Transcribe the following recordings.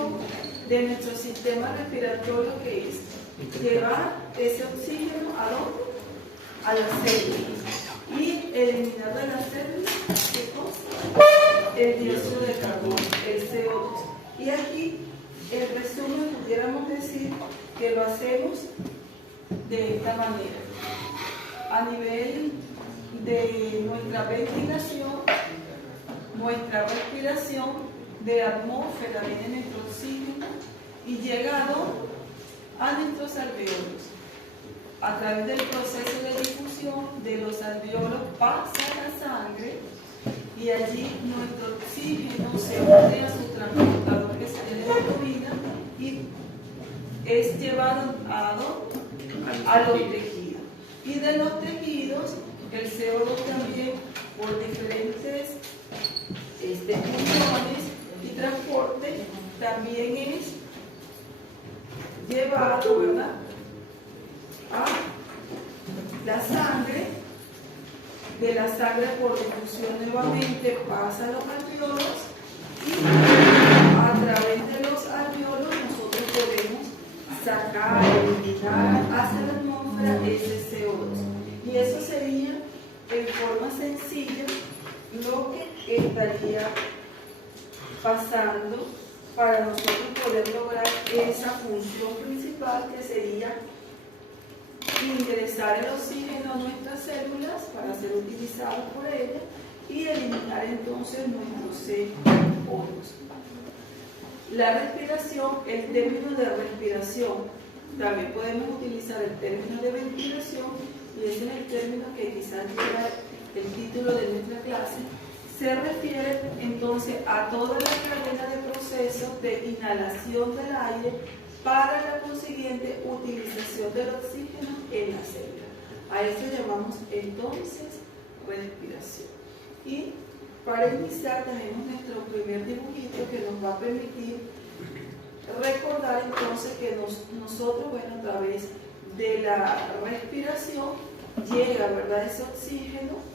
función de nuestro sistema respiratorio, que es llevar ese oxígeno ¿a dónde? A las células, y eliminar de las células, ¿qué cosa? El dióxido de carbono, el CO2. Y aquí, en resumen, pudiéramos decir que lo hacemos de esta manera. A nivel de nuestra ventilación, nuestra respiración, de la atmósfera viene nuestro oxígeno y llegado a nuestros alvéolos. A través del proceso de difusión de los alvéolos pasa la sangre y allí nuestro oxígeno se une a su transportador, que es la hemoglobina, y es llevado a los tejidos. Y de los tejidos, el CO2 también, por diferentes funciones y transporte, también es llevado, ¿verdad?, a la sangre. De la sangre por difusión nuevamente pasa a los alvéolos, y a través de los alvéolos nosotros podemos sacar, eliminar hacia la atmósfera ese CO2. Y eso sería, en forma sencilla, lo que estaría pasando para nosotros poder lograr esa función principal, que sería ingresar el oxígeno a nuestras células para ser utilizado por ellas y eliminar entonces nuestros CO2. La respiración, el término de respiración, también podemos utilizar el término de ventilación, y ese es el término que quizás lleva el título de nuestra clase. Se refiere entonces a toda la cadena de procesos de inhalación del aire para la consiguiente utilización del oxígeno en la célula. A eso llamamos entonces respiración. Y para iniciar tenemos nuestro primer dibujito, que nos va a permitir recordar entonces que nosotros, bueno, a través de la respiración llega, ¿verdad?, ese oxígeno,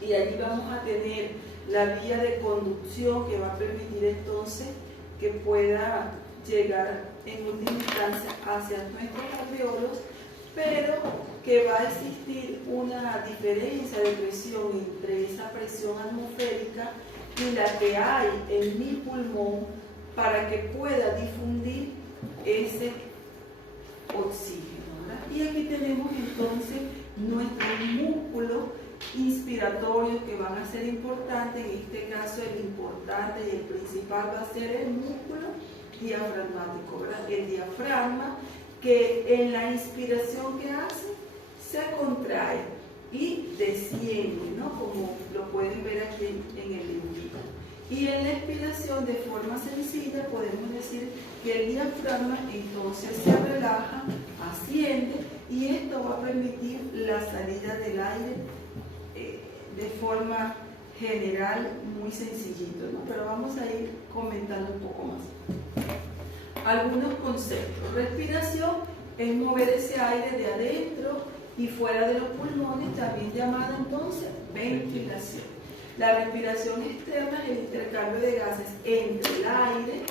y allí vamos a tener la vía de conducción que va a permitir entonces que pueda llegar en última instancia hacia nuestros alvéolos, pero que va a existir una diferencia de presión entre esa presión atmosférica y la que hay en mi pulmón para que pueda difundir ese oxígeno, ¿verdad? Y aquí tenemos entonces nuestros músculos inspiratorios que van a ser importantes. En este caso el importante y el principal va a ser el músculo diafragmático, ¿verdad? El diafragma, que en la inspiración que hace se contrae y desciende, ¿no?, como lo pueden ver aquí en el dibujito. Y en la expiración, de forma sencilla, podemos decir que el diafragma entonces se relaja, asciende, y esto va a permitir la salida del aire de forma general, muy sencillito, ¿no? Pero vamos a ir comentando un poco más. Algunos conceptos. Respiración es mover ese aire de adentro y fuera de los pulmones, también llamada entonces ventilación. La respiración externa es el intercambio de gases entre el aire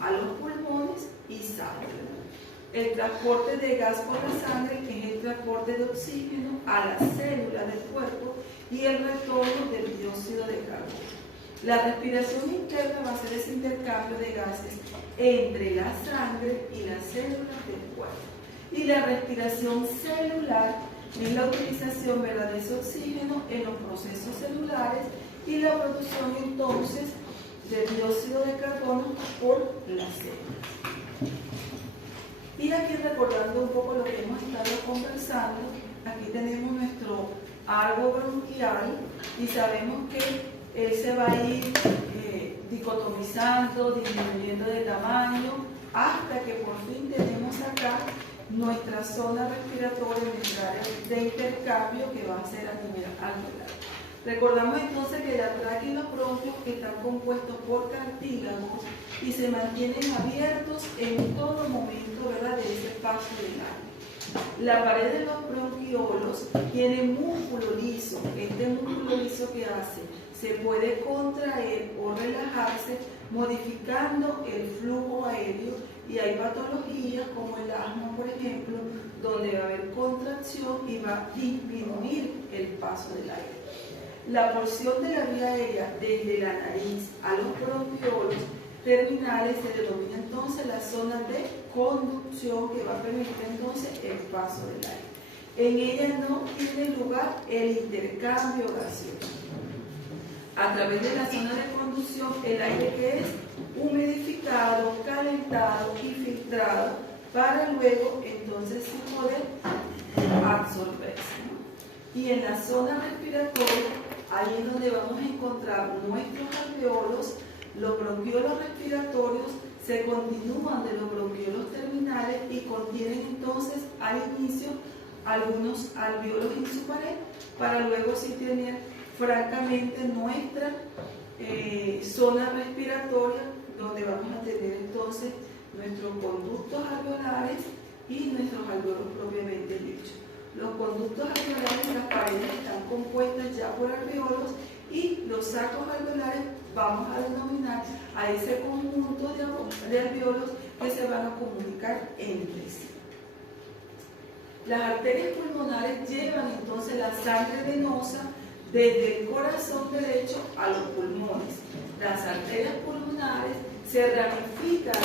a los pulmones y sangre. El transporte de gas por la sangre, que es el transporte de oxígeno a las células del cuerpo, y el retorno del dióxido de carbono. La respiración interna va a ser ese intercambio de gases entre la sangre y las células del cuerpo. Y la respiración celular es la utilización, ¿verdad?, de ese oxígeno en los procesos celulares y la producción entonces de dióxido de carbono por las células. Y aquí, recordando un poco lo que hemos estado conversando, aquí tenemos nuestro árbol bronquial y sabemos que él se va a ir dicotomizando, disminuyendo de tamaño, hasta que por fin tenemos acá nuestra zona respiratoria, nuestra área de intercambio, que va a ser a nivel alveolar. Recordamos entonces que la tráquea y los bronquios están compuestos por cartílagos y se mantienen abiertos en todo momento, ¿verdad?, de ese espacio del aire. La pared de los bronquiolos tiene músculo liso. Este músculo liso, ¿qué hace? se puede contraer o relajarse modificando el flujo aéreo, y hay patologías como el asma, por ejemplo, donde va a haber contracción y va a disminuir el paso del aire. La porción de la vía aérea desde la nariz a los bronquiolos terminales se denomina entonces la zona de conducción, que va a permitir entonces el paso del aire. En ella no tiene lugar el intercambio gaseoso. A través de la zona de conducción, el aire que es humidificado, calentado y filtrado para luego entonces sí poder absorberse, ¿no? Y en la zona respiratoria, ahí es donde vamos a encontrar nuestros alveolos. Los bronquiolos respiratorios se continúan de los bronquiolos terminales y contienen entonces al inicio algunos alveolos en su pared, para luego sí tener francamente nuestra zona respiratoria, donde vamos a tener entonces nuestros conductos alveolares y nuestros alveolos propiamente dichos. Los conductos alveolares, las paredes están compuestas ya por alveolos, y los sacos alveolares vamos a denominar a ese conjunto de alveolos que se van a comunicar entre sí. Las arterias pulmonares llevan entonces la sangre venosa desde el corazón derecho a los pulmones. Las arterias pulmonares se ramifican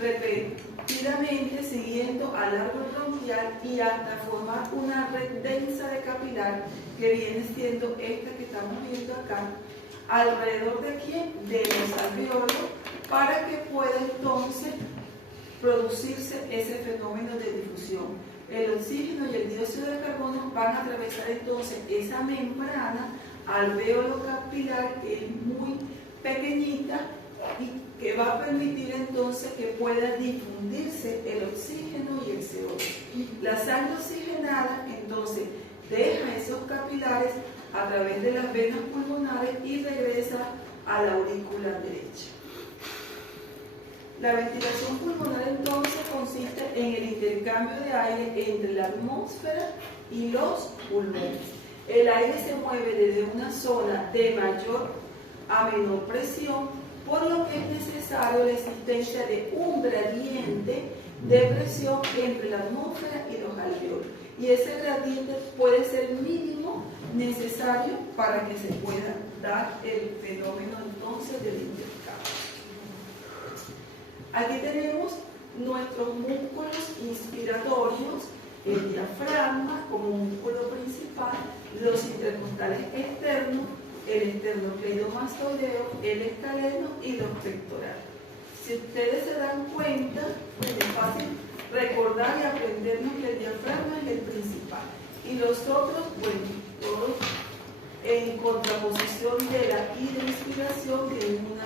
repetidamente siguiendo al árbol bronquial y hasta formar una red densa de capilar, que viene siendo esta que estamos viendo acá, alrededor de quién, de los alveolos, para que pueda entonces producirse ese fenómeno de difusión. El oxígeno y el dióxido de carbono van a atravesar entonces esa membrana alveolo capilar, que es muy pequeñita y que va a permitir entonces que pueda difundirse el oxígeno y el CO2. La sangre oxigenada entonces deja esos capilares a través de las venas pulmonares y regresa a la aurícula derecha. La ventilación pulmonar entonces consiste en el intercambio de aire entre la atmósfera y los pulmones. El aire se mueve desde una zona de mayor a menor presión, por lo que es necesario la existencia de un gradiente de presión entre la atmósfera y los alveolos. Y ese gradiente puede ser mínimo necesario para que se pueda dar el fenómeno entonces del intercambio. Aquí tenemos nuestros músculos inspiratorios, el diafragma como músculo principal, los intercostales externos, el esternocleidomastoideo, el escaleno y los pectorales. Si ustedes se dan cuenta, pues es fácil recordar y aprendernos que el diafragma es el principal. Y los otros, bueno, todos en contraposición de la hidroinspiración, tienen una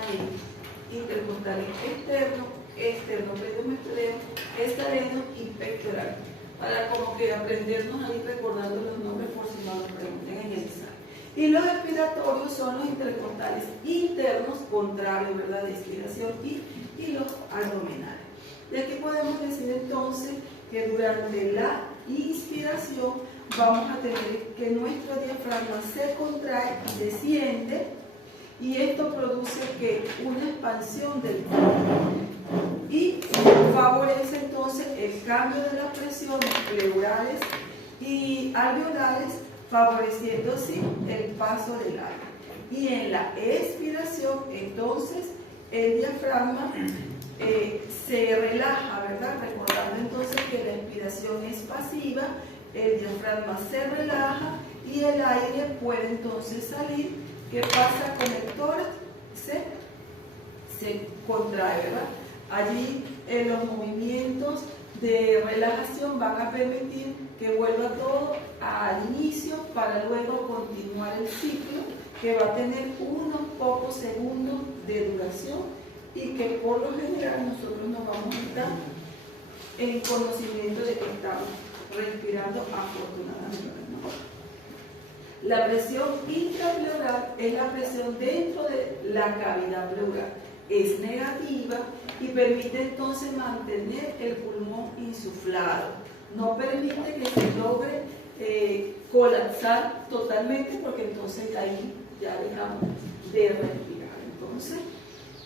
intercostales externo, esternocleidomastoideo, escaleno y pectoral. Para como que aprendernos ahí recordando los nombres por si no nos pregunten en el examen. Y los expiratorios son los intercostales internos, contrarios, ¿verdad?, de expiración, y los abdominales. Y aquí podemos decir entonces que durante la inspiración vamos a tener que nuestro diafragma se contrae y desciende, y esto produce que una expansión del cuerpo y favorece entonces el cambio de las presiones pleurales y alveolares, favoreciendo así el paso del aire. Y en la expiración entonces el diafragma se relaja, ¿verdad? Recordando entonces que la expiración es pasiva, el diafragma se relaja y el aire puede entonces salir. ¿Qué pasa con el tórax? Se contrae, ¿verdad? Allí los movimientos de relajación van a permitir que vuelva todo al inicio para luego continuar el ciclo, que va a tener unos pocos segundos de duración y que por lo general nosotros nos vamos a estar en conocimiento de que estamos respirando afortunadamente, ¿no? La presión intrapleural es la presión dentro de la cavidad pleural. Es negativa y permite entonces mantener el pulmón insuflado. No permite que se logre colapsar totalmente, porque entonces de ahí ya dejamos de respirar. Entonces,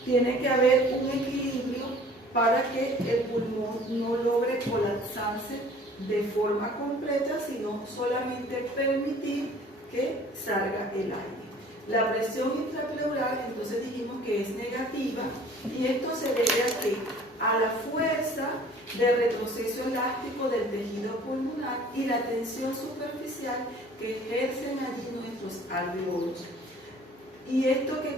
tiene que haber un equilibrio para que el pulmón no logre colapsarse de forma completa, sino solamente permitir que salga el aire. La presión intrapleural, entonces dijimos que es negativa, y esto se debe a que a la fuerza de retroceso elástico del tejido pulmonar y la tensión superficial que ejercen allí nuestros alveolos. Y esto que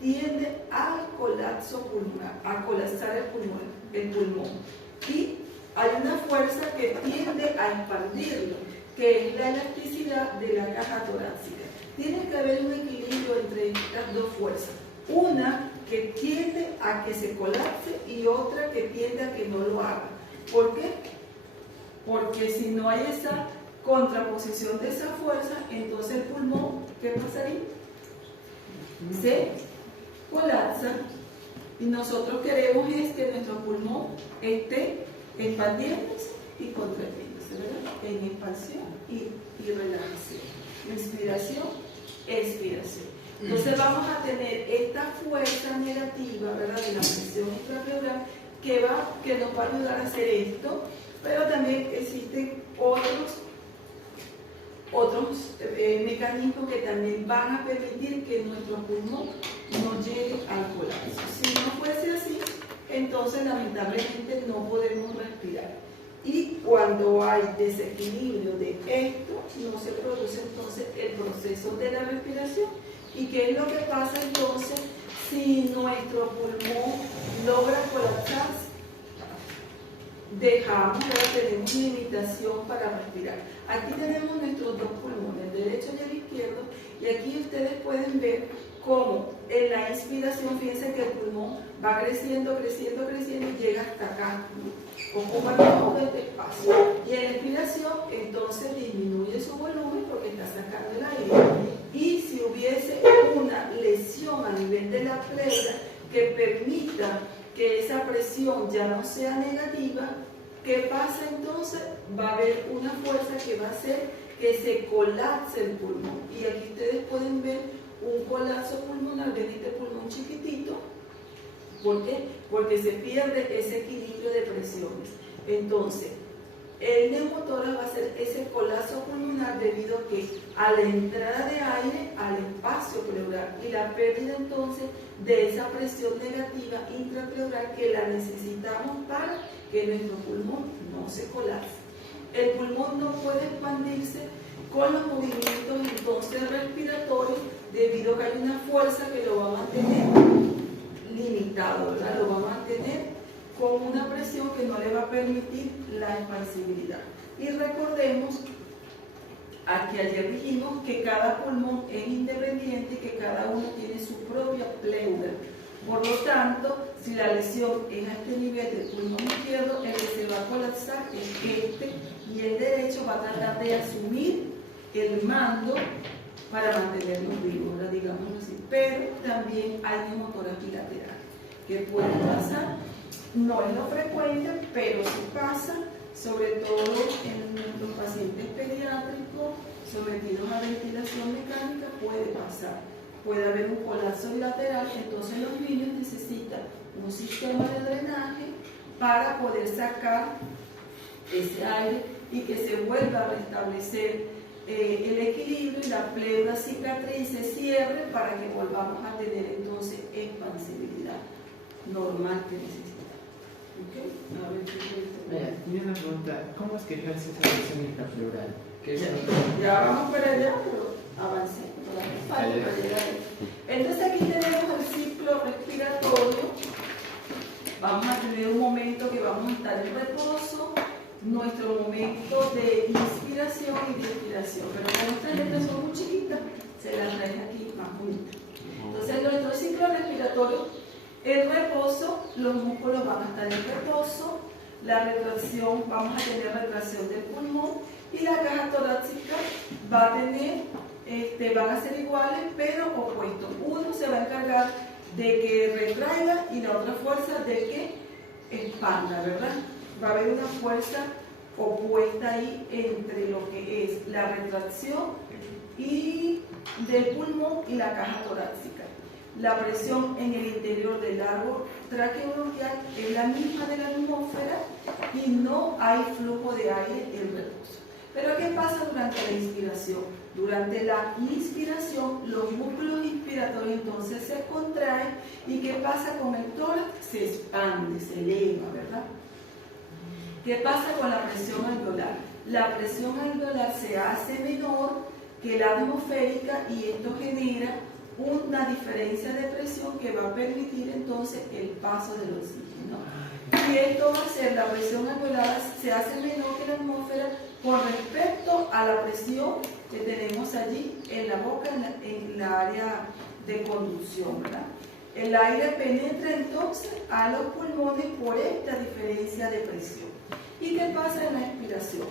tiende al colapso pulmonar, a colapsar el pulmón. Y hay una fuerza que tiende a expandirlo, que es la elasticidad de la caja torácica. Tiene que haber un equilibrio entre estas dos fuerzas. Una que tiende a que se colapse y otra que tiende a que no lo haga. ¿Por qué? Porque si no hay esa contraposición de esa fuerza, entonces el pulmón, ¿qué pasaría? Se colapsa, y nosotros queremos es que nuestro pulmón esté expandiéndose y contrayéndose, ¿verdad? En expansión y relajación. Inspiración, expiración. Entonces vamos a tener esta fuerza negativa, ¿verdad?, de la presión intrapleural que nos va a ayudar a hacer esto, pero también existen otros mecanismos que también van a permitir que nuestro pulmón no llegue al colapso. Si no fuese así, entonces lamentablemente no podemos respirar. Y cuando hay desequilibrio de esto, no se produce entonces el proceso de la respiración. ¿Y qué es lo que pasa entonces si nuestro pulmón logra colapsarse? Tenemos limitación para respirar. Aquí tenemos nuestros dos pulmones, el derecho y el izquierdo, y aquí ustedes pueden ver cómo en la inspiración, fíjense que el pulmón va creciendo, creciendo, creciendo y llega hasta acá, ocupando este espacio. Y en la expiración, entonces disminuye su volumen porque está sacando el aire. Y si hubiese una lesión a nivel de la pleura que permita que esa presión ya no sea negativa, ¿qué pasa entonces? Va a haber una fuerza que va a hacer que se colapse el pulmón. Y aquí ustedes pueden ver un colapso pulmonar, ven este pulmón chiquitito. ¿Por qué? Porque se pierde ese equilibrio de presiones. Entonces, el neumotórax va a ser ese colapso pulmonar debido a que a la entrada de aire al espacio pleural y la pérdida entonces de esa presión negativa intrapleural que la necesitamos para que nuestro pulmón no se colapse. El pulmón no puede expandirse con los movimientos entonces respiratorios debido a que hay una fuerza que lo va a mantener limitado, ¿verdad? Lo va a mantener con una presión que no le va a permitir la expansibilidad. Y recordemos, aquí ayer dijimos que cada pulmón es independiente y que cada uno tiene su propia pleura. Por lo tanto, si la lesión es a este nivel del pulmón izquierdo, el que se va a colapsar es este, y el derecho va a tratar de asumir el mando para mantenernos vivos, digámoslo así. Pero también hay neumotórax bilateral que puede pasar. No es lo frecuente, pero sí pasa, sobre todo en nuestros pacientes pediátricos sometidos a ventilación mecánica, puede pasar. Puede haber un colapso bilateral, entonces los niños necesitan un sistema de drenaje para poder sacar ese aire y que se vuelva a restablecer el equilibrio y la pleura cicatriz se cierre para que volvamos a tener entonces expansibilidad normal que necesitamos. Okay. Y una pregunta, ¿cómo es que ejerce esa presión intrapleural? Ya vamos para allá, pero avancemos. Entonces aquí tenemos el ciclo respiratorio. Vamos a tener un momento que vamos a estar en reposo, nuestro momento de inspiración y de expiración. Pero como estas letras son muy chiquitas, se las traen aquí más bonitas. Entonces nuestro ciclo respiratorio, el reposo, los músculos van a estar en reposo, la retracción, vamos a tener retracción del pulmón y la caja torácica va a tener, van a ser iguales pero opuestos. Uno se va a encargar de que retraiga y la otra fuerza de que expanda, ¿verdad? Va a haber una fuerza opuesta ahí entre lo que es la retracción y del pulmón y la caja torácica. La presión en el interior del árbol traqueobronquial es la misma de la atmósfera y no hay flujo de aire en reposo. Pero ¿qué pasa durante la inspiración? Durante la inspiración, los músculos inspiratorios entonces se contraen y ¿qué pasa con el tórax? Se expande, se eleva, ¿verdad? ¿Qué pasa con la presión alveolar? La presión alveolar se hace menor que la atmosférica y esto genera una diferencia de presión que va a permitir entonces el paso del oxígeno. Y esto va a ser, la presión alveolar se hace menor que la atmósfera con respecto a la presión que tenemos allí en la boca, en la área de conducción, ¿verdad? El aire penetra entonces a los pulmones por esta diferencia de presión. ¿Y qué pasa en la expiración?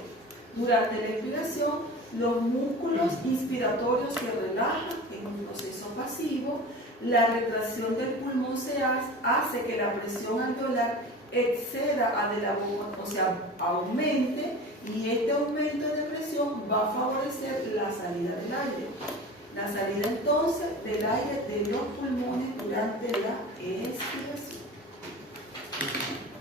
Durante la expiración, los músculos inspiratorios se relajan en un proceso pasivo, la retracción del pulmón se hace que la presión alveolar exceda a de la boca, o sea, aumente, y este aumento de presión va a favorecer la salida del aire. La salida entonces del aire de los pulmones durante la expiración.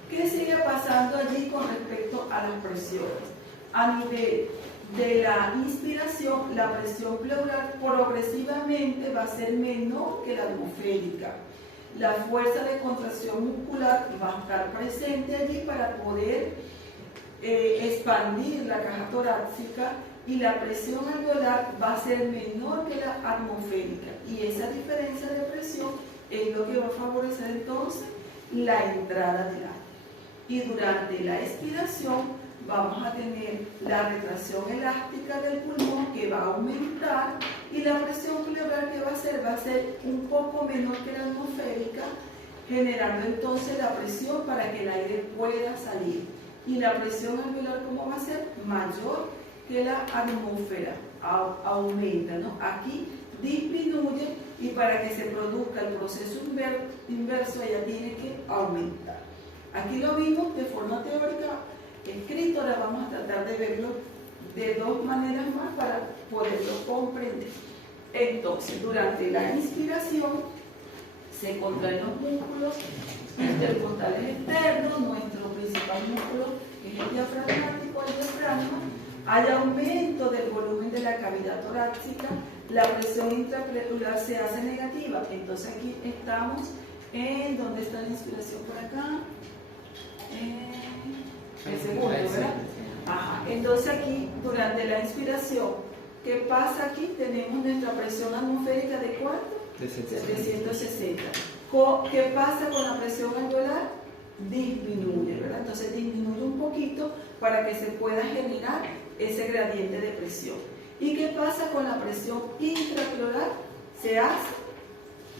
¿Qué sigue pasando allí con respecto a las presiones? A nivel de la inspiración, la presión pleural progresivamente va a ser menor que la atmosférica. La fuerza de contracción muscular va a estar presente allí para poder expandir la caja torácica y la presión alveolar va a ser menor que la atmosférica. Y esa diferencia de presión es lo que va a favorecer entonces la entrada del aire. Y durante la expiración vamos a tener la retracción elástica del pulmón que va a aumentar y la presión pleural que va a ser un poco menor que la atmosférica, generando entonces la presión para que el aire pueda salir. Y la presión alveolar, ¿cómo va a ser? Mayor que la atmósfera, aumenta, ¿no? Aquí disminuye y para que se produzca el proceso inverso ella tiene que aumentar. Aquí lo vimos de forma teórica escrito, ahora vamos a tratar de verlo de dos maneras más para poderlo comprender. Entonces, durante la inspiración se contraen los músculos intercostales externos, nuestro principal músculo es el diafragmático, el diafragma, hay aumento del volumen de la cavidad torácica, la presión intrapleural se hace negativa, entonces aquí estamos en, ¿dónde está la inspiración por acá? El segundo, ¿verdad? Ajá. Entonces aquí, durante la inspiración, ¿qué pasa aquí? Tenemos nuestra presión atmosférica ¿de cuánto? De 760. ¿Qué pasa con la presión alveolar? Disminuye, ¿verdad? Entonces disminuye un poquito para que se pueda generar ese gradiente de presión. ¿Y qué pasa con la presión intrapleural? Se hace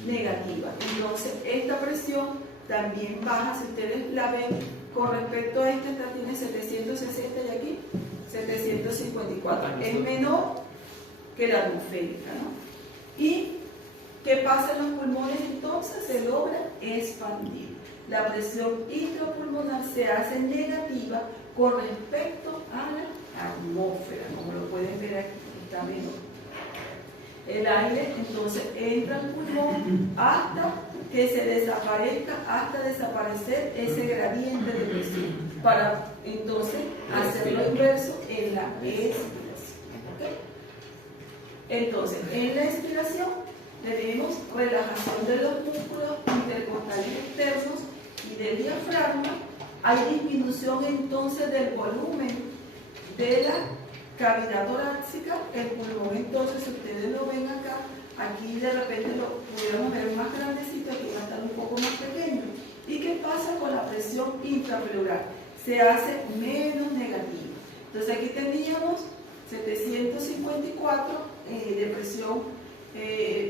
negativa. Entonces esta presión también baja, si ustedes la ven, con respecto a esta tiene 760 y aquí 754. Es menor que la atmosférica, ¿no? ¿Y qué pasa en los pulmones entonces? Se logra expandir. La presión intrapulmonar se hace negativa con respecto a la atmósfera, como lo pueden ver aquí, está menor. El aire entonces entra al pulmón hasta que se desaparezca, hasta desaparecer ese gradiente de presión, para entonces hacer lo inverso en la expiración. ¿Okay? Entonces, en la expiración tenemos relajación de los músculos intercostales externos y del diafragma, hay disminución entonces del volumen de la cavidad torácica, el pulmón entonces, si ustedes lo ven acá, aquí de repente lo pudiéramos ver más grandecito, aquí va a estar un poco más pequeño. ¿Y qué pasa con la presión intrapleural? Se hace menos negativa. Entonces aquí teníamos 754 de presión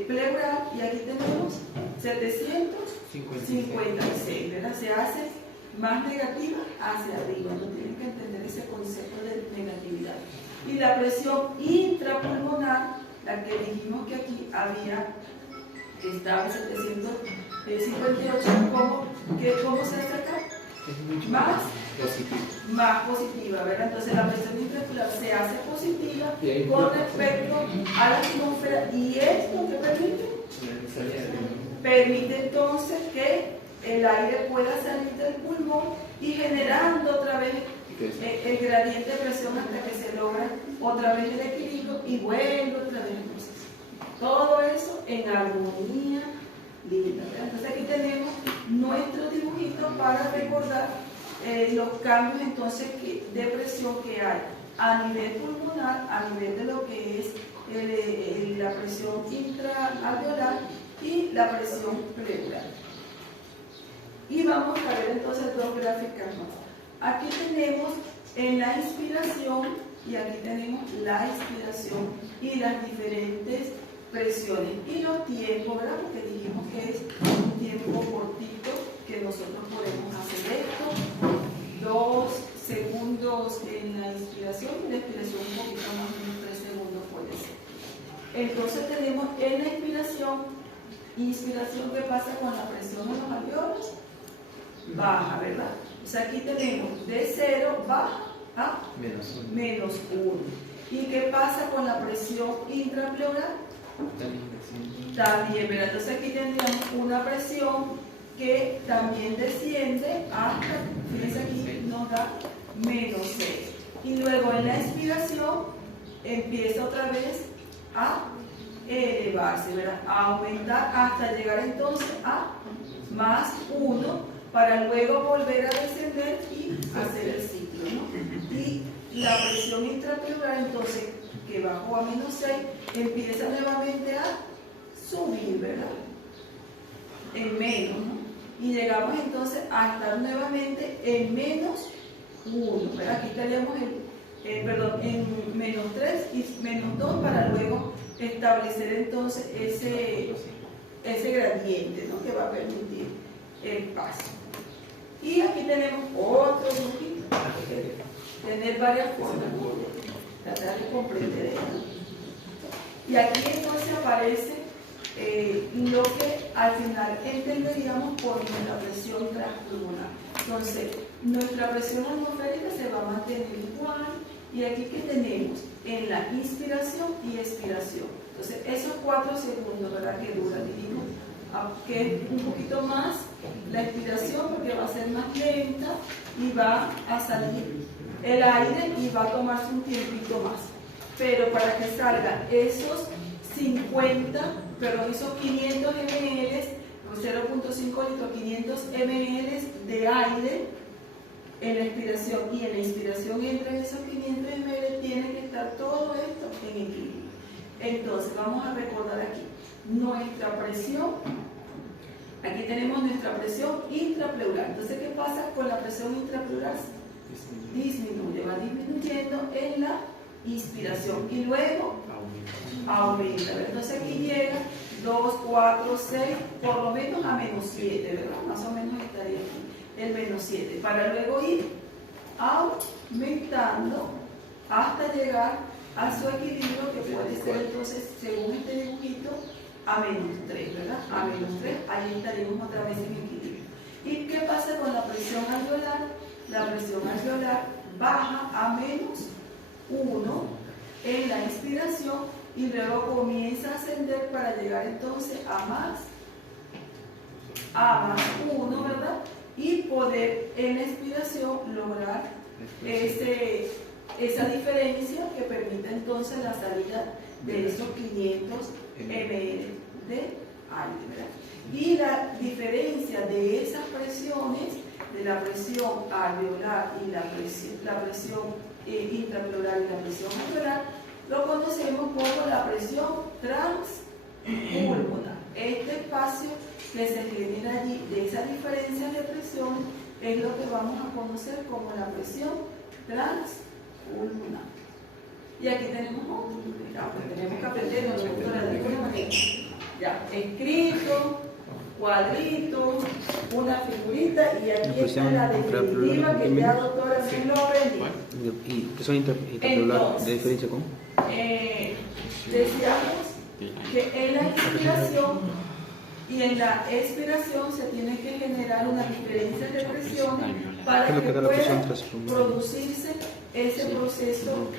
pleural y aquí tenemos 756, ¿verdad? Se hace más negativa hacia arriba, no tienen que entender ese concepto de negatividad. Y la presión intrapulmonar, la que dijimos que aquí había, que estaba en 758, ¿cómo se hace acá? Es mucho más positivo. más positiva, ¿verdad? Entonces la presión intraespecular se hace positiva Y ahí con no. respecto a la atmósfera, y esto ¿qué permite? La Permite entonces que el aire pueda salir del pulmón y generando otra vez el gradiente de presión hasta que se logra otra vez el equilibrio y vuelve otra vez el proceso. Todo eso en armonía linda, ¿verdad? Entonces aquí tenemos nuestro dibujito para recordar los cambios entonces de presión que hay a nivel pulmonar, a nivel de lo que es la presión intraalveolar y la presión pleural. Y vamos a ver entonces dos gráficas más. Aquí tenemos en la inspiración y aquí tenemos la expiración y las diferentes presiones y los tiempos, ¿verdad? Porque dijimos que es un tiempo cortito que nosotros podemos hacer esto, 2 segundos en la inspiración y la expiración un poquito más, unos 3 segundos puede ser. Entonces tenemos en la inspiración, ¿qué pasa con la presión en los alveolos? Baja, ¿verdad? O sea, aquí tenemos de 0 baja a menos 1. ¿Y qué pasa con la presión intrapleural? También, ¿verdad? Entonces aquí tendríamos una presión que también desciende hasta, fíjense aquí, nos da menos 6. Y luego en la expiración empieza otra vez a elevarse, ¿verdad? A aumentar hasta llegar entonces a más 1 para luego volver a descender y hacer el ciclo, ¿no? Y la presión intrapleural entonces, que bajó a menos 6, empieza nuevamente a subir, ¿verdad? En menos, ¿no? Y llegamos entonces a estar nuevamente en menos 1, ¿verdad? Aquí estaríamos en menos 3 y menos 2 para luego establecer entonces ese gradiente, ¿no? Que va a permitir el paso. Y aquí tenemos otro dibujito, tener varias formas, tratar de comprender esto. Y aquí entonces aparece lo que al final entenderíamos por nuestra presión transpulmonar. Entonces, nuestra presión atmosférica se va a mantener igual, y aquí que tenemos en la inspiración y expiración. Entonces, esos 4 segundos, ¿verdad? Que dura, dijimos, que es un poquito más la expiración porque va a ser más lenta y va a salir el aire y va a tomarse un tiempito más. Pero para que salgan esos 500 ml, 0.5 litros, 500 ml de aire en la expiración y en la inspiración, entre esos 500 ml tiene que estar todo esto en equilibrio. Entonces vamos a recordar aquí nuestra presión. Aquí tenemos nuestra presión intrapleural. Entonces, ¿qué pasa con la presión intrapleural? Disminuye, va disminuyendo en la inspiración y luego aumenta, ¿verdad? Entonces aquí llega 2, 4, 6, por lo menos a menos 7, ¿verdad? Más o menos estaría aquí el menos 7, para luego ir aumentando hasta llegar a su equilibrio, que puede ser entonces, según este dibujito, a menos 3, ¿verdad? A menos 3, ahí estaríamos otra vez en equilibrio. ¿Y qué pasa con la presión alveolar? La presión alveolar baja a menos 1 en la inspiración y luego comienza a ascender para llegar entonces a más 1, ¿verdad? Y poder en la expiración lograr esa diferencia que permite entonces la salida de esos 500 ml de aire, ¿verdad? Y la diferencia de esas presiones, de la presión alveolar y la presión intrapleural y la presión alveolar, lo conocemos como la presión transpulmonar. Este espacio que se genera allí de esa diferencia de presión es lo que vamos a conocer como la presión transpulmonar. Y aquí tenemos otro, tenemos que aprender doctora, de alguna manera. Ya, escrito, cuadrito, una figurita, y aquí está la definitiva que ya doctora me lo aprendí. ¿Y presión intrapleurar de diferencia con? Decíamos que en la inspiración Y en la expiración se tiene que generar una diferencia de presión para que pueda producirse ese proceso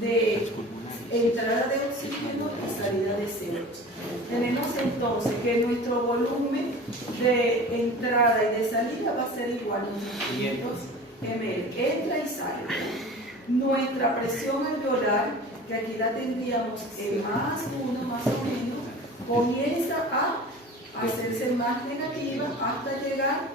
de entrada de oxígeno y salida de CO2. Tenemos entonces que nuestro volumen de entrada y de salida va a ser igual a 500 ml. Entra y sale. Nuestra presión alveolar, que aquí la tendríamos en más 1 más o menos, comienza a hacerse más negativa hasta llegar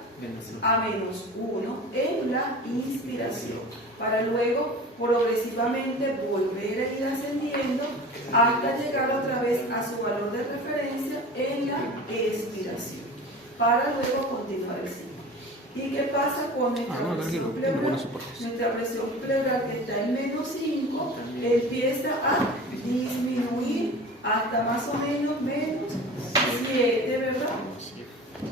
a menos 1 en la inspiración, para luego progresivamente volver a ir ascendiendo hasta llegar otra vez a su valor de referencia en la expiración, para luego continuar el ciclo. ¿Y qué pasa con nuestra presión pleural? Nuestra presión pleural, que está en menos 5, empieza a disminuir hasta más o menos menos 7, ¿verdad?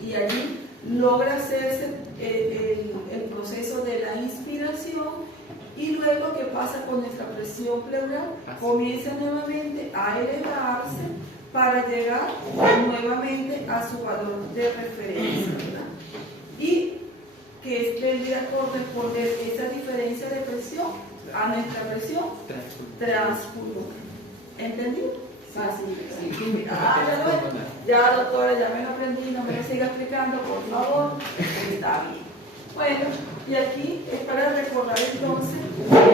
Y allí logra hacerse el proceso de la inspiración. Y luego, ¿qué pasa con nuestra presión pleural? Comienza nuevamente a elevarse para llegar nuevamente a su valor de referencia, ¿verdad? Y que vendría a corresponder esa diferencia de presión a nuestra presión transpulmonar. ¿Entendido? Fácil. Ya, doctora, ya me lo aprendí, no me lo siga explicando, por favor. Está bien. Bueno, y aquí es para recordar entonces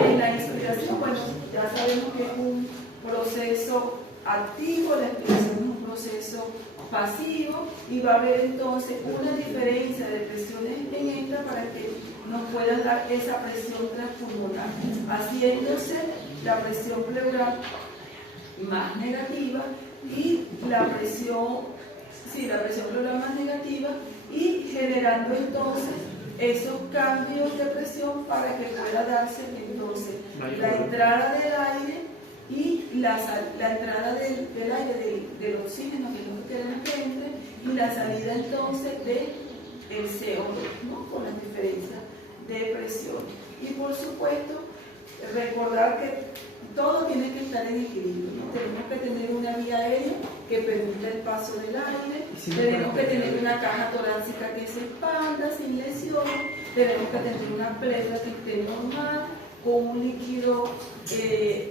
en la inspiración. Bueno, ya sabemos que es un proceso activo, la inspiración es un proceso pasivo, y va a haber entonces una diferencia de presiones en esta para que nos pueda dar esa presión transpulmonar, haciéndose la presión pleural más negativa y la presión pleural más negativa, y generando entonces esos cambios de presión para que pueda darse entonces la entrada del aire y la entrada del aire, del oxígeno, que es lo que queremos que entre, y la salida entonces del CO2, ¿no? Con las diferencias de presión. Y por supuesto, recordar que todo tiene que estar en equilibrio, ¿no? Tenemos que tener una vía aérea que permita el paso del aire, tenemos que tener una caja torácica que se expanda sin lesiones, tenemos que tener una pleura que esté normal, con un líquido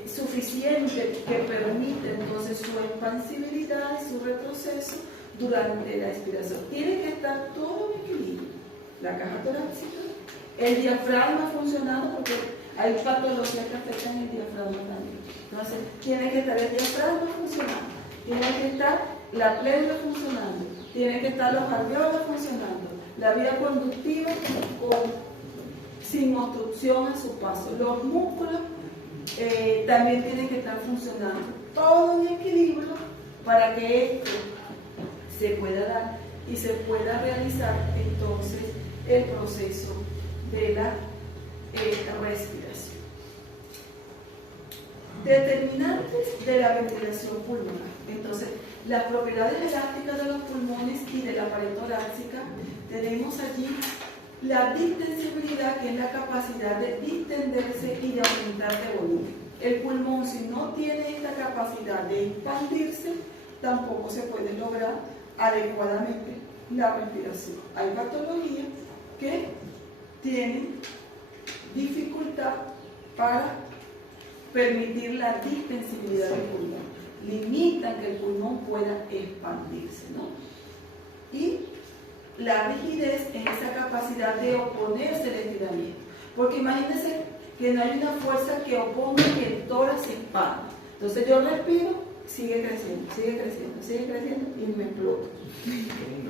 suficiente que permite entonces su expansibilidad y su retroceso durante la expiración. Tiene que estar todo en equilibrio. La caja torácica, el diafragma funcionando, porque hay patologías que afectan el diafragma también. Entonces, tiene que estar el diafragma funcionando, tiene que estar la pleura funcionando, tiene que estar los alveolos funcionando, la vía conductiva sin obstrucción en su paso. Los músculos también tienen que estar funcionando, todo en equilibrio para que esto se pueda dar y se pueda realizar entonces el proceso de la respiración. Determinantes de la ventilación pulmonar. Entonces, las propiedades elásticas de los pulmones y de la pared torácica, tenemos allí la distensibilidad, que es la capacidad de distenderse y de aumentar de volumen. El pulmón, si no tiene esta capacidad de expandirse, tampoco se puede lograr adecuadamente la respiración. Hay patologías que tienen dificultad para permitir la distensibilidad del pulmón, limitan que el pulmón pueda expandirse, ¿no? Y la rigidez es esa capacidad de oponerse al estiramiento, porque imagínense que no hay una fuerza que oponga que el tórax se expanda. Entonces yo respiro, sigue creciendo, sigue creciendo, sigue creciendo y me exploto.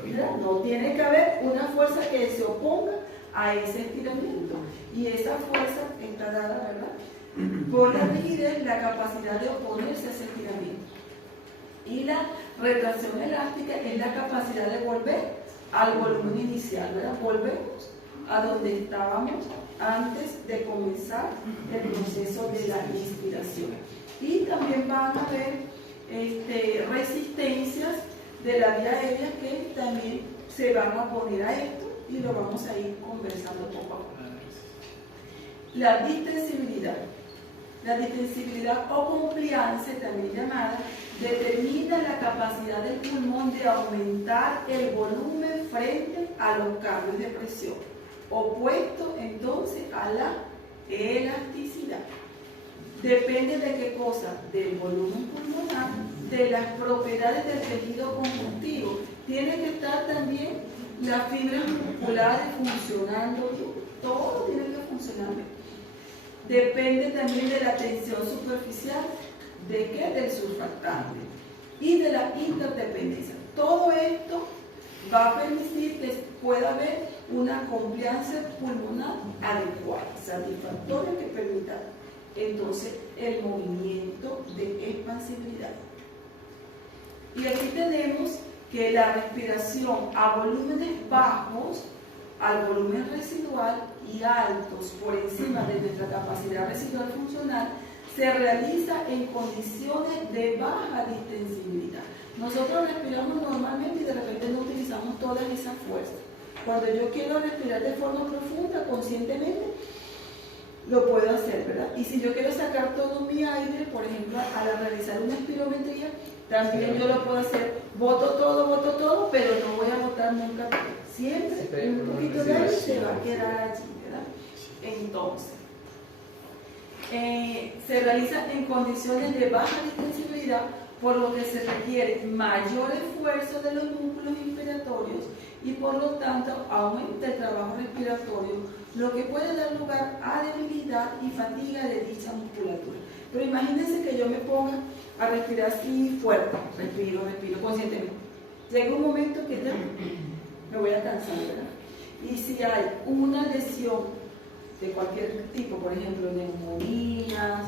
¿Verdad? No tiene que haber una fuerza que se oponga a ese estiramiento, y esa fuerza está dada, ¿verdad?, por la rigidez, la capacidad de oponerse a ese estiramiento. Y la retracción elástica es la capacidad de volver al volumen inicial, ¿verdad? Volvemos a donde estábamos antes de comenzar el proceso de la inspiración. Y también van a haber resistencias de la vía aérea que también se van a poner a esto, y lo vamos a ir conversando poco a poco. La distensibilidad o compliance, también llamada, determina la capacidad del pulmón de aumentar el volumen frente a los cambios de presión, opuesto entonces a la elasticidad. Depende de qué cosa, del volumen pulmonar, de las propiedades del tejido conjuntivo. Tiene que estar también las fibras musculares funcionando bien, todo tiene que funcionar bien. Depende también de la tensión superficial, ¿de qué? Del surfactante y de la interdependencia. Todo esto va a permitir que pueda haber una compliance pulmonar adecuada, satisfactoria, que permita entonces el movimiento de expansibilidad. Y aquí tenemos que la respiración a volúmenes bajos, al volumen residual y altos por encima de nuestra capacidad residual funcional, se realiza en condiciones de baja distensibilidad. Nosotros respiramos normalmente y de repente no utilizamos todas esas fuerzas. Cuando yo quiero respirar de forma profunda, conscientemente, lo puedo hacer, ¿verdad? Y si yo quiero sacar todo mi aire, por ejemplo, al realizar una espirometría, también yo lo puedo hacer, boto todo, pero no voy a botar nunca todo. Siempre un poquito de aire se va a quedar allí, ¿verdad? Entonces, se realiza en condiciones de baja distensibilidad, por lo que se requiere mayor esfuerzo de los músculos inspiratorios y por lo tanto aumenta el trabajo respiratorio, lo que puede dar lugar a debilidad y fatiga de dicha musculatura. Pero imagínense que yo me ponga a respirar así fuerte, respiro conscientemente. Llega un momento que ya me voy a cansar, ¿verdad? Y si hay una lesión de cualquier tipo, por ejemplo, neumonías,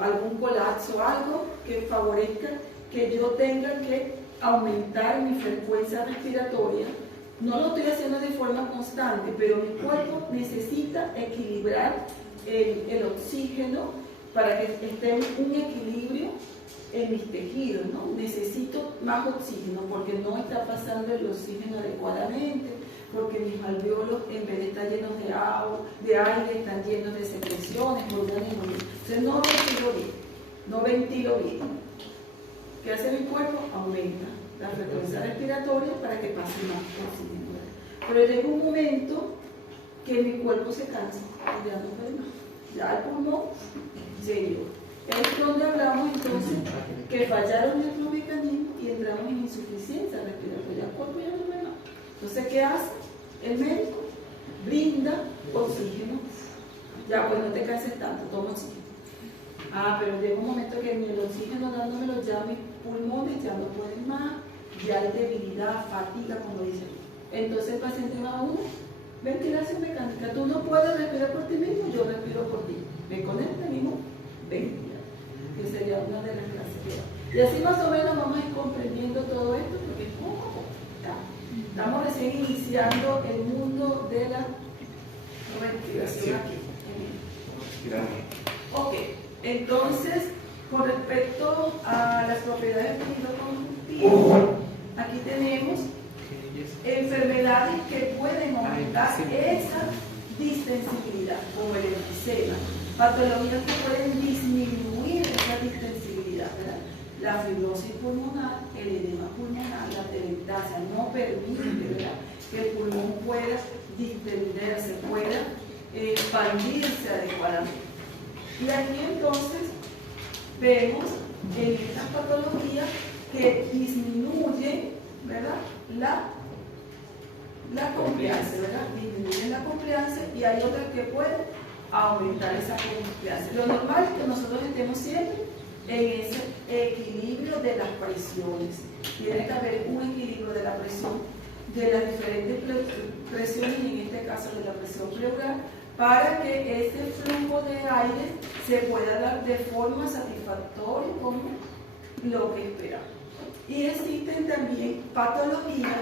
algún colapso, algo que favorezca que yo tenga que aumentar mi frecuencia respiratoria, no lo estoy haciendo de forma constante, pero mi cuerpo necesita equilibrar el oxígeno para que esté un equilibrio en mis tejidos, ¿no? Necesito más oxígeno porque no está pasando el oxígeno adecuadamente, porque mis alveolos, en vez de estar llenos de aire, están llenos de secreciones, organismos. Entonces no respiro bien, no ventilo bien. ¿Qué hace mi cuerpo? Aumenta la frecuencia respiratoria para que pase más oxígeno. Pero llega un momento que mi cuerpo se cansa y ya no puede más. Ya el pulmón se dio. Es donde hablamos entonces que fallaron nuestros mecanismos y entramos en insuficiencia respiratoria. El cuerpo ya no puede más. Entonces, ¿qué hace? El médico brinda oxígeno. Ya, pues no te canses tanto, toma oxígeno. Pero llega un momento que el oxígeno dándomelo ya mis pulmones ya no pueden más, ya hay debilidad, fatiga, como dicen. Entonces el paciente va a una ventilación mecánica. Tú no puedes respirar por ti mismo, yo respiro por ti. Me conecta mismo, ventila, que sería una de las clases. Y así más o menos vamos a ir comprendiendo todo esto, porque es poco a poco. Estamos recién iniciando el mundo de la respiración aquí. Ok, entonces, con respecto a las propiedades del tejido conjuntivo, aquí tenemos enfermedades que pueden aumentar esa distensibilidad, como el enfisema, patologías que pueden disminuir esa distensibilidad, ¿verdad? La fibrosis pulmonar, el edema pulmonar, la telangiectasia no permite, ¿verdad?, que el pulmón pueda distenderse, pueda expandirse adecuadamente. Y aquí entonces vemos en estas patologías que disminuyen, ¿verdad?, la compliance, ¿verdad? Disminuyen la compliance y hay otras que pueden aumentar esa compliance. Lo normal es que nosotros estemos siempre en ese equilibrio de las presiones. Tiene que haber un equilibrio de la presión, de las diferentes presiones, y en este caso de la presión pleural, para que este flujo de aire se pueda dar de forma satisfactoria como lo que esperamos. Y existen también patologías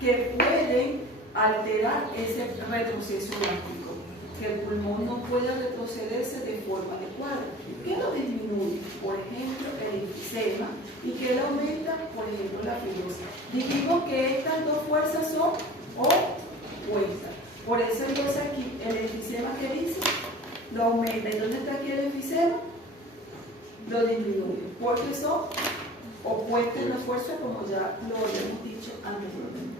que pueden alterar ese retroceso elástico, que el pulmón no pueda retrocederse de forma adecuada. ¿Qué lo disminuye? Por ejemplo, el enfisema, y que lo aumenta, por ejemplo, la fibrosis. Dijimos que estas dos fuerzas son opuestas. Por eso entonces aquí el enfisema, que dice, lo aumenta. ¿Y dónde está aquí el enfisema? lo disminuye, porque son opuestos en la fuerza, como ya lo habíamos dicho anteriormente.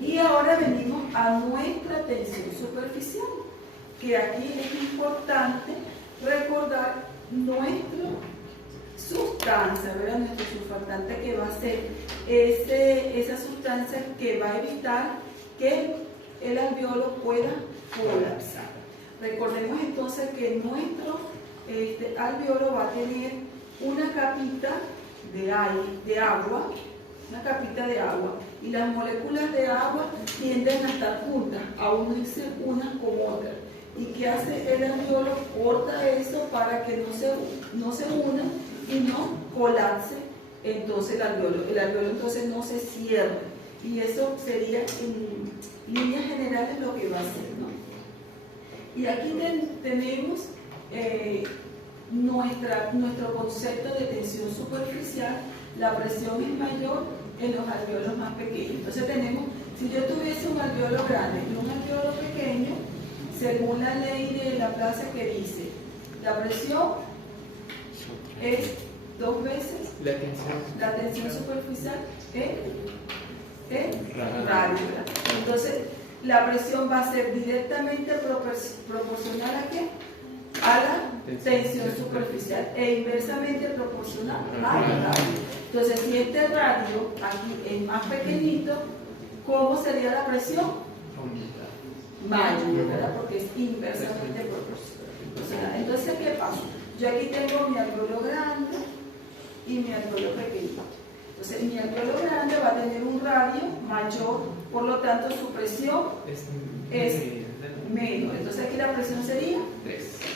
Y ahora venimos a nuestra tensión superficial, que aquí es importante recordar nuestra sustancia, ¿verdad? Nuestro surfactante, que va a ser esa sustancia que va a evitar que el alveolo pueda colapsar. Recordemos entonces que nuestro alveolo va a tener una capita de agua, una capita de agua, y las moléculas de agua tienden a estar juntas, a unirse unas con otras. ¿Y qué hace el alveolo? Corta eso para que no se unan y no colapse entonces el alveolo. El alveolo entonces no se cierra, y eso sería en líneas generales lo que va a hacer, ¿no? Y aquí tenemos nuestro concepto de tensión superficial. La presión es mayor en los alveolos más pequeños. Entonces tenemos, si yo tuviese un alveolo grande y un alveolo pequeño, según la ley de Laplace, que dice, la presión es 2 veces la tensión superficial en radio. Entonces, la presión va a ser directamente proporcional ¿a qué? A la tensión superficial, e inversamente proporcional al radio. Entonces, si este radio aquí es más pequeñito, ¿cómo sería la presión? Mayor, ¿verdad? Porque es inversamente proporcional. Entonces, ¿qué pasa? Yo aquí tengo mi alveolo grande y mi alveolo pequeño. Entonces, mi alveolo grande va a tener un radio mayor, por lo tanto, su presión es menor. Entonces, aquí la presión sería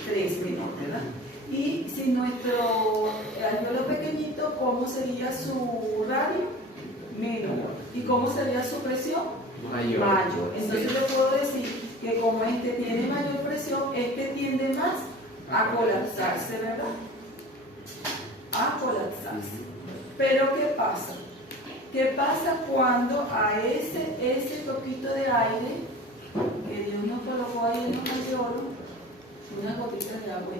3 menor, ¿verdad? Y si nuestro alveolo pequeñito, ¿cómo sería su radio? Menor. ¿Y cómo sería su presión? Mayor. Entonces yo puedo decir que como este tiene mayor presión, este tiende más a colapsarse, ¿verdad? A colapsarse. Pero ¿qué pasa? ¿Qué pasa cuando a ese poquito de aire que Dios nos colocó ahí en los alveolos, unas gotitas de agua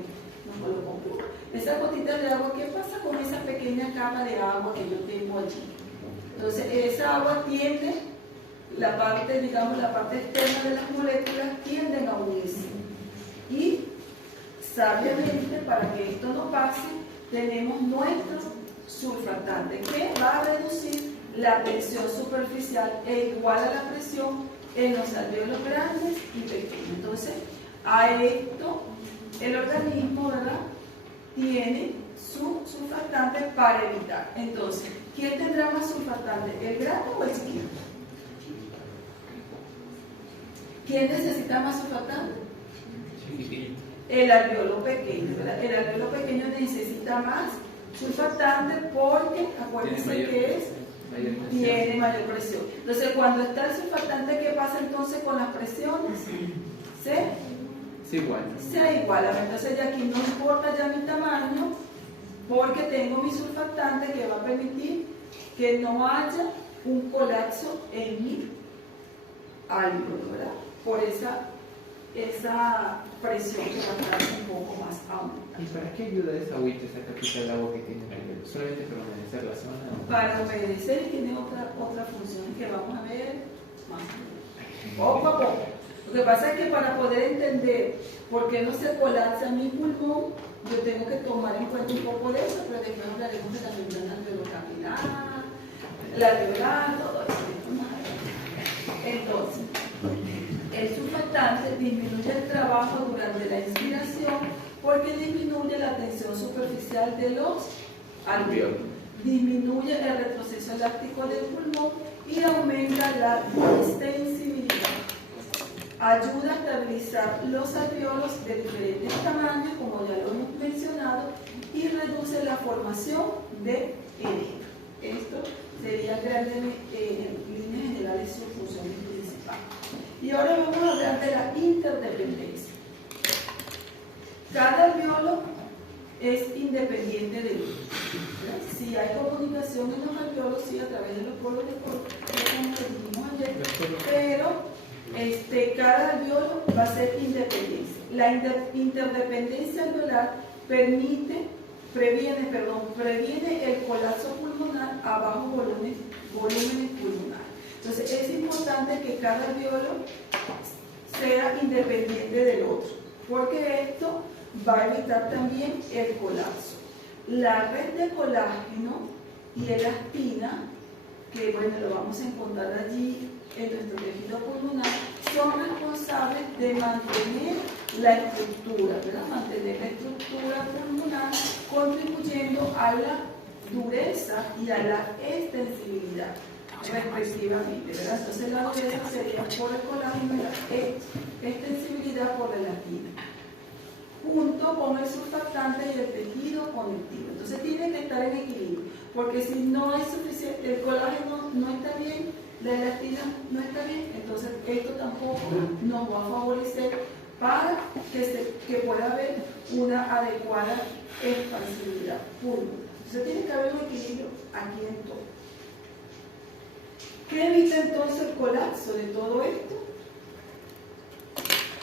nos colocó? Esa gotita de agua, ¿qué pasa con esa pequeña capa de agua que yo tengo allí? Entonces esa agua tiende, la parte externa de las moléculas tienden a unirse. Y sabiamente, para que esto no pase, tenemos nuestro surfactante, que va a reducir la tensión superficial e igual a la presión en los alveolos grandes y pequeños. Entonces, a esto el organismo, ¿verdad?, tiene su surfactante para evitar. Entonces, ¿quién tendrá más surfactante, el grande o el chiquito? ¿Quién necesita más surfactante? El alveolo pequeño, ¿verdad? El alveolo pequeño necesita más surfactante porque, acuérdense que tiene mayor presión. Entonces, cuando está el surfactante, ¿qué pasa entonces con las presiones? Se igualan. Entonces, ya aquí no importa ya mi tamaño, porque tengo mi surfactante que va a permitir que no haya un colapso en mi alveolo, ¿verdad? Por esa presión que va a estar un poco más aumentada. ¿Y para qué ayuda esa agüita, esa capita de agua que tiene el alveolo? ¿Solamente para humedecer la zona? Para humedecer, y tiene otra función que vamos a ver más poco a poco. Lo que pasa es que para poder entender por qué no se colapsa mi pulmón, yo tengo que tomar en cuenta un poco de eso, pero después hablaremos de la membrana alveolocapilar, la alveolar, todo eso. Entonces, el surfactante disminuye el trabajo durante la inspiración porque disminuye la tensión superficial de los alveolos, disminuye el retroceso elástico del pulmón y aumenta la distensibilidad. Ayuda a estabilizar los alveolos de diferentes tamaños, como ya lo hemos mencionado, y reduce la formación de edema. Esto sería en líneas generales su función principal. Y ahora vamos a hablar de la interdependencia. Cada alveolo es independiente del otro. Si hay comunicación en los alveolos, sí, a través de los polos de Corot, como dijimos ayer, pero cada alveolo va a ser independencia. La interdependencia alveolar previene el colapso pulmonar a bajos volúmenes pulmonares. Entonces es importante que cada alveolo sea independiente del otro, porque esto va a evitar también el colapso. La red de colágeno y elastina, que bueno, lo vamos a encontrar allí en nuestro tejido pulmonar, son responsables de mantener la estructura, ¿verdad? Mantener la estructura pulmonar, contribuyendo a la dureza y a la extensibilidad, respectivamente, ¿verdad? Entonces la dureza sería por el colágeno y la extensibilidad por la elastina, junto con el surfactante y el tejido conectivo. Entonces tiene que estar en equilibrio, porque si no es suficiente, el colágeno no está bien, la elastina no está bien, entonces esto tampoco nos va a favorecer para que pueda haber una adecuada expansibilidad pulmonar. Entonces tiene que haber un equilibrio aquí en todo. ¿Qué evita entonces el colapso de todo esto?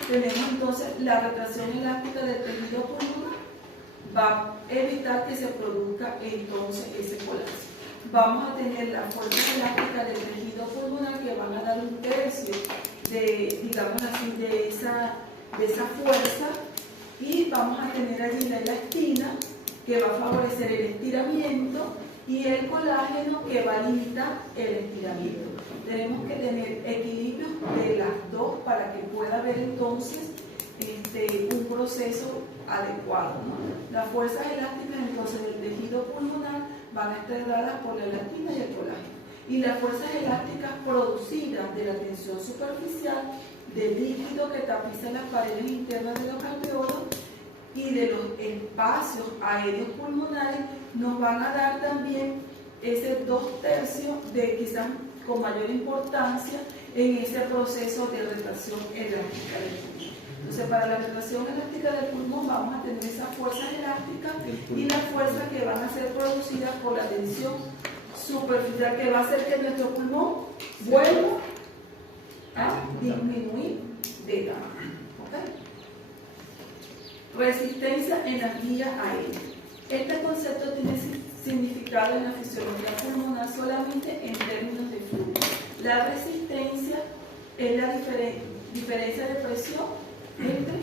Tenemos entonces la retracción elástica del tejido pulmonar, va a evitar que se produzca entonces ese colapso. Vamos a tener la fuerza elástica del tejido pulmonar que van a dar un tercio de, digamos así, de esa fuerza, y vamos a tener allí la elastina que va a favorecer el estiramiento y el colágeno que va a limitar el estiramiento. Tenemos que tener equilibrio de las dos para que pueda haber entonces un proceso adecuado, ¿no? Las fuerzas elásticas entonces del tejido pulmonar van a estar dadas por la elastina y el colágeno, y las fuerzas elásticas producidas de la tensión superficial del líquido que tapiza las paredes internas de los alveolos y de los espacios aéreos pulmonares nos van a dar también ese 2/3 de quizás con mayor importancia en ese proceso de retracción elástica del pulmón. Entonces, para la retracción elástica del pulmón vamos a tener esas fuerzas elásticas y las fuerzas que van a ser producidas por la tensión superficial, que va a hacer que nuestro pulmón vuelva a disminuir de tamaño. ¿Okay? Resistencia en las vías aéreas. Este concepto tiene significado en la fisiología pulmonar solamente en términos de flujo. La resistencia es la diferencia de presión entre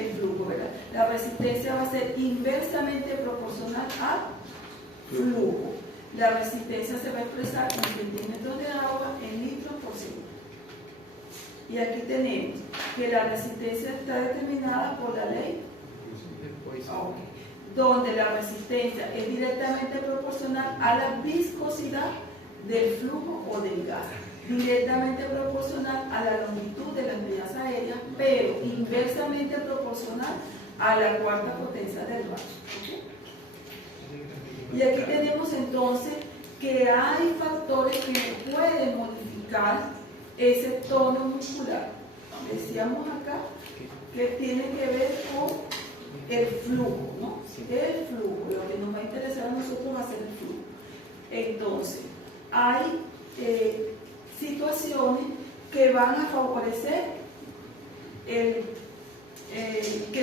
el flujo, ¿verdad? La resistencia va a ser inversamente proporcional al flujo. La resistencia se va a expresar en centímetros de agua en litros por segundo. Y aquí tenemos que la resistencia está determinada por la ley, donde la resistencia es directamente proporcional a la viscosidad del flujo o del gas, directamente proporcional a la longitud de las vías aéreas, pero inversamente proporcional a la cuarta potencia del radio. ¿Okay? Y aquí tenemos entonces que hay factores que pueden modificar ese tono muscular. Decíamos acá que tiene que ver con el flujo, ¿no? El flujo, lo que nos va a interesar a nosotros va a ser el flujo. Entonces, hay situaciones que van a favorecer que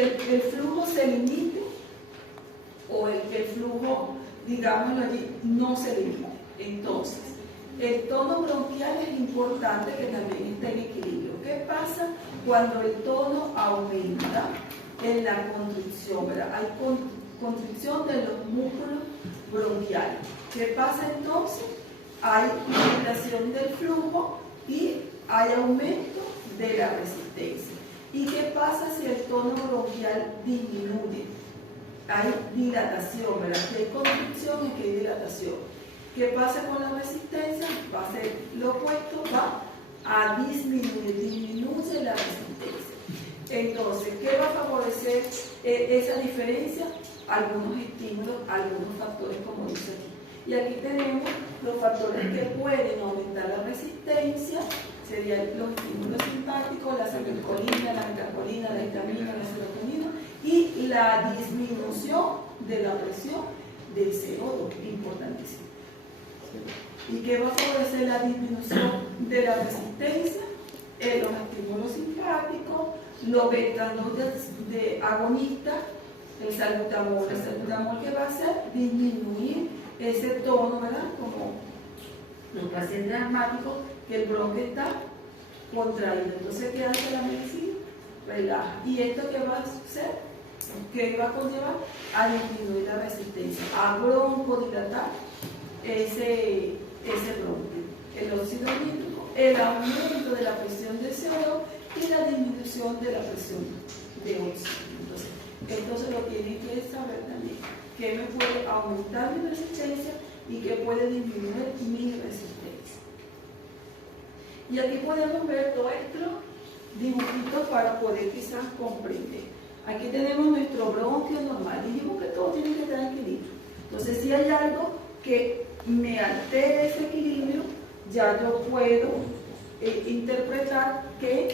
el flujo se limite, o que el flujo, digámoslo allí, no se limite. Entonces, el tono bronquial es importante que también esté en equilibrio. ¿Qué pasa cuando el tono aumenta en la constricción, ¿verdad? Hay constricción de los músculos bronquiales. ¿Qué pasa entonces? Hay limitación del flujo y hay aumento de la resistencia. ¿Y qué pasa si el tono bronquial disminuye? Hay dilatación, ¿verdad? Si hay constricción, es que hay dilatación. ¿Qué pasa con la resistencia? Va a ser lo opuesto, va a disminuir, disminuye la resistencia. Entonces, ¿qué va a favorecer esa diferencia? Algunos estímulos, algunos factores, como dice aquí. Y aquí tenemos los factores que pueden aumentar la resistencia, serían los estímulos simpáticos, la acetilcolina, la metacolina, la histamina, la serotonina, y la disminución de la presión del CO2, importantísimo. ¿Y qué va a favorecer la disminución de la resistencia? Los estímulos simpáticos, los beta-2 agonistas el salbutamol. El salbutamol, ¿qué va a hacer? Disminuir ese tono, ¿verdad? Como los pacientes asmáticos, que el bronquio está contraído. Entonces, ¿qué hace la medicina? Relaja. ¿Y esto qué va a hacer? ¿Qué va a conllevar? A disminuir la resistencia, a broncodilatar ese bronquio. El óxido nítrico, el aumento de la presión de CO2 y la disminución de la presión de oxígeno. Entonces, esto se lo tienen que saber también, que me puede aumentar mi resistencia y que puede disminuir mi resistencia. Y aquí podemos ver todos estos dibujitos para poder quizás comprender. Aquí tenemos nuestro bronquio normal. Dijimos que todo tiene que estar en equilibrio. Entonces, si hay algo que me altere ese equilibrio, ya yo puedo interpretar que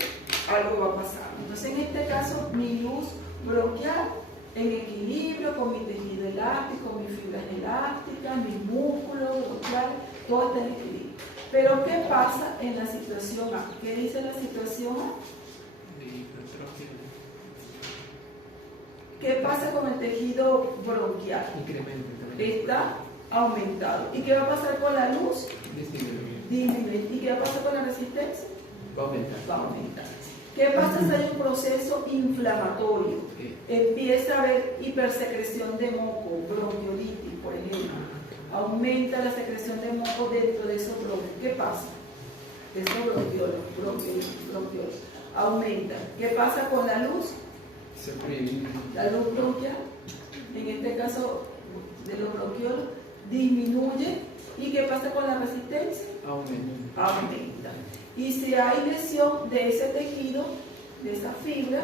algo va a pasar. Entonces, en este caso, mi luz bronquial en equilibrio con mi tejido elástico, mis fibras elásticas, mis músculos bronquiales, todo está en equilibrio. Pero, ¿qué pasa en la situación A? ¿Qué dice la situación A? ¿Qué pasa con el tejido bronquial? Está aumentado. ¿Y qué va a pasar con la luz? Disminuye. ¿Y qué va a pasar con la resistencia? Va a aumentar. Va a aumentar. ¿Qué pasa si hay un proceso inflamatorio? Empieza a haber hipersecreción de moco, bronquiolitis, por ejemplo. Aumenta la secreción de moco dentro de esos bronquios. ¿Qué pasa? Esos bronquiolos aumenta. ¿Qué pasa con la luz? La luz bronquial, en este caso de los bronquiolos, disminuye. ¿Y qué pasa con la resistencia? Aumenta. Y si hay lesión de ese tejido, de esa fibra,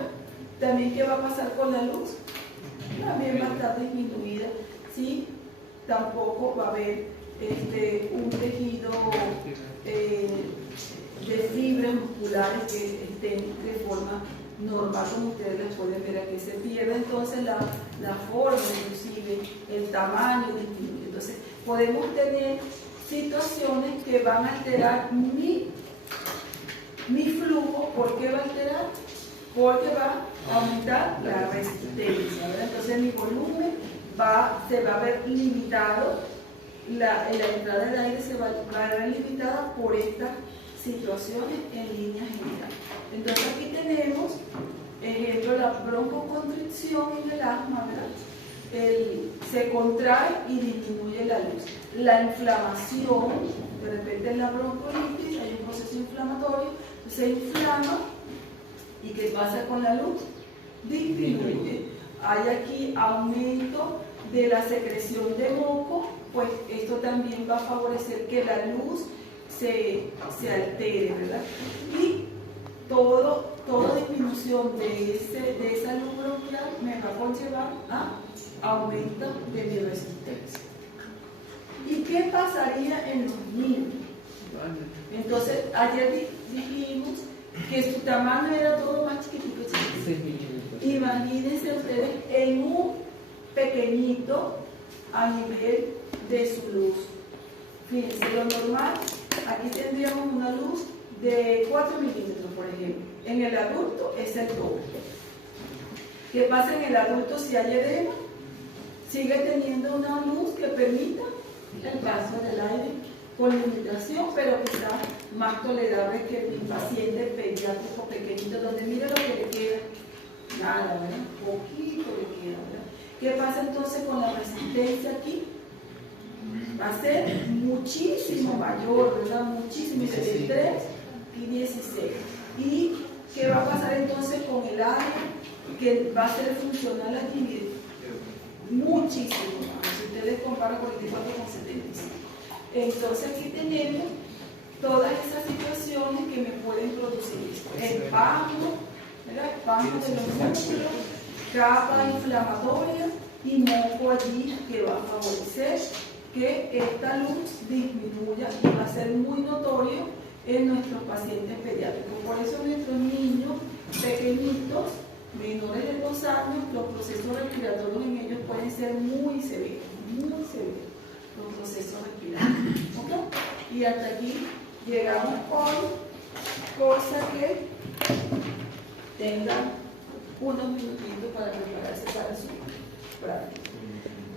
también ¿qué va a pasar con la luz? También va a estar disminuida. ¿Sí? Tampoco va a haber un tejido de fibras musculares que estén de forma normal, como ustedes las pueden ver aquí. Se pierde entonces la forma, inclusive el tamaño disminuye. Entonces podemos tener situaciones que van a alterar mi flujo. ¿Por qué va a alterar? Porque va a aumentar la resistencia, ¿verdad? Entonces mi volumen se va a ver limitado, la entrada del aire se va a ver limitada por estas situaciones en línea general. Entonces aquí tenemos, ejemplo, la broncoconstricción en el asma, ¿verdad? Se contrae y disminuye la luz. La inflamación, de repente en la bronquiolitis hay un proceso inflamatorio, se inflama. ¿Y qué pasa con la luz? Disminuye. Hay aquí aumento de la secreción de moco, pues esto también va a favorecer que la luz se altere, ¿verdad? Y toda disminución de esa luz bronquial me va a conllevar a aumento de mi resistencia. ¿Y qué pasaría en los niños? Entonces, ayer dijimos que su tamaño era todo más chiquitico. Imagínense ustedes en un pequeñito a nivel de su luz. Fíjense, lo normal, aquí tendríamos una luz de 4 milímetros, por ejemplo. En el adulto es el doble. ¿Qué pasa en el adulto si hay edema? Sigue teniendo una luz que permita el paso del aire con limitación, pero quizás más tolerable que mi paciente pediátrico pequeñito, donde mire lo que le queda. Nada, ¿verdad? Poquito le queda, ¿verdad? ¿Qué pasa entonces con la resistencia aquí? Va a ser muchísimo mayor, ¿verdad? Muchísimo, entre 3 y 16. ¿Y qué va a pasar entonces con el área que va a ser funcional aquí? Muchísimo más. Si ustedes comparan 44 con 75. Entonces aquí tenemos todas esas situaciones que me pueden producir espasmo, ¿verdad? Espasmo de los músculos, capa inflamatoria y moco allí que va a favorecer que esta luz disminuya y va a ser muy notorio en nuestros pacientes pediátricos. Por eso nuestros niños pequeñitos, menores de 2 años, los procesos respiratorios en ellos pueden ser muy severos, los procesos respiratorios. ¿Okay? Y hasta aquí llegamos hoy, cosa que tengan unos minutitos para prepararse para su práctica.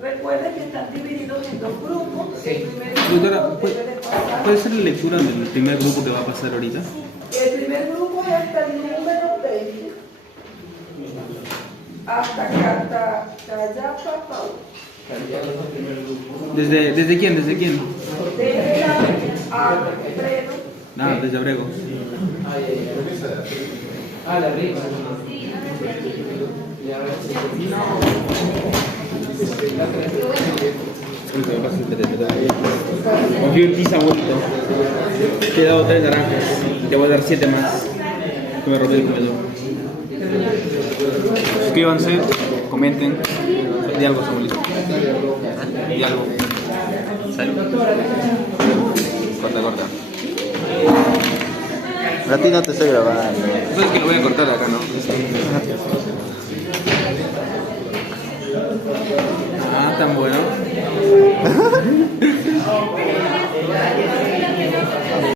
Recuerden que están divididos en dos grupos. Sí. El primer Doctora, grupo debe de pasar. ¿puede ser la lectura del primer grupo que va a pasar ahorita? El primer grupo es hasta el número 20, hasta Callapa Pau. ¿Desde quién? ¿Desde quién? Desde la Alfredo. Ah, desde Abrego. Ah, de arriba. Confío en ti, Samuelito. Te he dado 3 naranjas. Te voy a dar 7 más. Que me robé el comedor. Suscríbanse, comenten. Di algo, Samuelito. Di algo. Salud. Corta. A ti no te estoy grabando. Sabes que lo voy a cortar acá, ¿no? Ah, tan bueno.